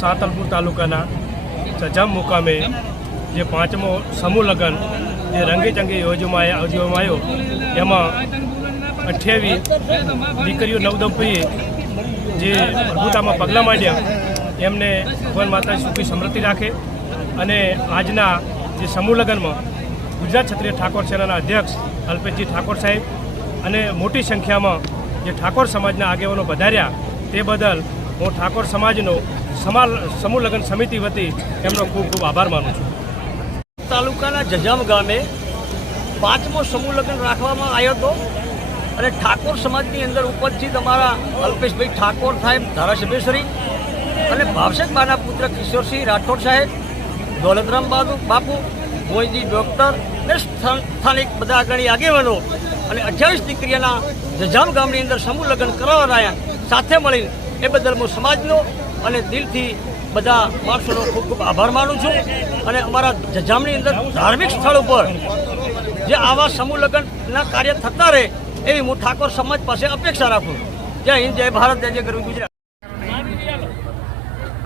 સાતલપુર તાલુકાના જજામ મુકામે જે 5મો સમૂહ લગ્ન જે રંગેચંગે યોજવામાં આવ્યો એમાં 28 દીકરીઓ નવદંપતીએ જે પ્રભુતામાં પગલાં માંડ્યા એમને ભગવાન માતા સુખી સમૃદ્ધિ રાખે અને આજના જે સમૂહ લગ્નમાં ગુજરાત ક્ષત્રિય ઠાકોર સેનાના અધ્યક્ષ અલ્પેશજી ઠાકોર સાહેબ અને મોટી સંખ્યામાં જે ઠાકોર સમાજના આગેવાનો વધાર્યા તે બદલ હું ઠાકોર સમાજનો સમૂહ લગ્ન સમિતિ વતી એમનો ખૂબ ખૂબ આભાર માનું છું. તાલુકાના જજામ ગામે 5મો સમૂહ લગ્ન રાખવામાં આવ્યો હતો અને ઠાકોર સમાજની અંદર ઉપસ્થિત અમારા અલ્પેશભાઈ ઠાકોર સાહેબ ધારાસભ્યશ્રી અને ભાવસકબાના પુત્ર કિશોરસિંહ રાઠોડ સાહેબ, દોલતરામ બાપુ, ગોયજી ડૉક્ટર અને સ્થાનિક બધા અગ્રણી આગેવાનો અને 28 દીકરીઓના જજામ ગામની અંદર સમૂહ લગ્ન કરાવવાના સાથે મળીને એ બદલ હું સમાજનો અને દિલથી બધા માણસોનો ખૂબ ખૂબ આભાર માનું છું. અને અમારા જજામની અંદર ધાર્મિક સ્થળ ઉપર જે આવા સમૂહ લગ્નના કાર્ય થતા રહે એવી હું ઠાકોર સમાજ પાસે અપેક્ષા રાખું. જય હિન્દ, જય ભારત, જય ગરવી ગુજરાત.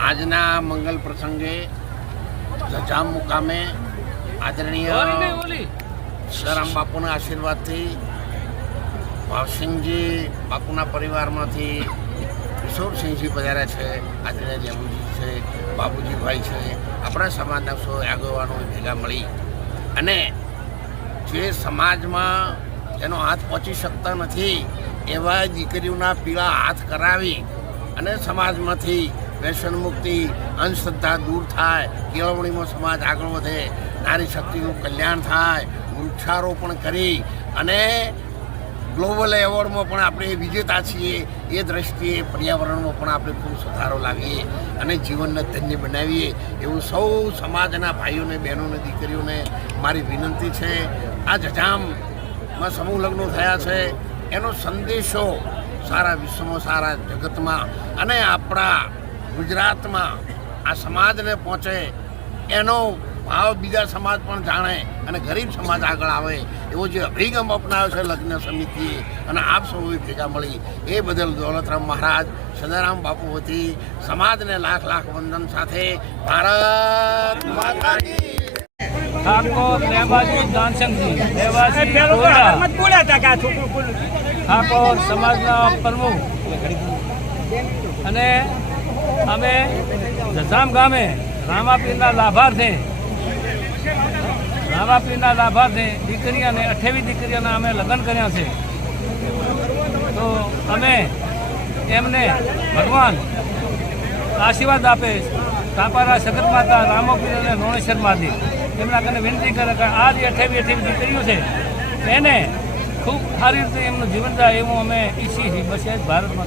આજના મંગલ પ્રસંગે જજામ મુકામે આદરણીય સદારામ બાપુના આશીર્વાદથી ભાવસિંહજી બાપુના પરિવારમાંથી કિશોરસિંહજી પધાર્યા છે, આદરણીય જેમુજી છે, બાબુજીભાઈ છે, આપણા સમાજના સૌ આગેવાનો ભેગા મળી અને જે સમાજમાં જેનો હાથ પહોંચી શકતા નથી એવા દીકરીઓના પીળા હાથ કરાવી અને સમાજમાંથી વ્યસન મુક્તિ, અંધશ્રદ્ધા દૂર થાય, કેળવણીમાં સમાજ આગળ વધે, નારી શક્તિનું કલ્યાણ થાય, વૃક્ષારોપણ કરી અને ગ્લોબલ એવોર્ડમાં પણ આપણે વિજેતા છીએ એ દ્રષ્ટિએ પર્યાવરણમાં પણ આપણે ખૂબ સુધારો લાવીએ અને જીવનને ધન્ય બનાવીએ એવું સૌ સમાજના ભાઈઓને, બહેનોને, દીકરીઓને મારી વિનંતી છે. આ જજામમાં સમૂહ લગ્નો થયા છે એનો સંદેશો સારા વિશ્વમાં, સારા જગતમાં અને આપણા ગુજરાતમાં આ સમાજને પહોંચે એનો ભાવ બીજા સમાજ પણ જાણે અને ગરીબ સમાજ આગળ આવે એવો જે અભિગમ અપનાવ્યો છે લગ્ન સમિતિએ અને આપ સૌએ ભેગા મળી એ બદલ દોલતરામ મહારાજ, સદારામ બાપુ વતી સમાજને લાખ લાખ વંદન સાથે ભારત માતા કી. ઠાકોર રહેવાસી દાનસિંહજી ઠાકોર સમાજના પ્રમુખ અને અમે જજામ ગામે રામાપીરના લાભાર્થે દીકરીઓને 28 દીકરીઓના અમે લગ્ન કર્યા છે. તો અમે એમને ભગવાન આશીર્વાદ આપે. કાપારા સગત માતા, રામોપીર અને નોણેશ્વર માદી એમના કને વિનંતી કરે કે આ જે 28 દીકરીઓ છે એને ખૂબ સારી રીતે એમનું જીવન જાય એવું અમે ઈચ્છીએ છીએ. બસ ભારતમાં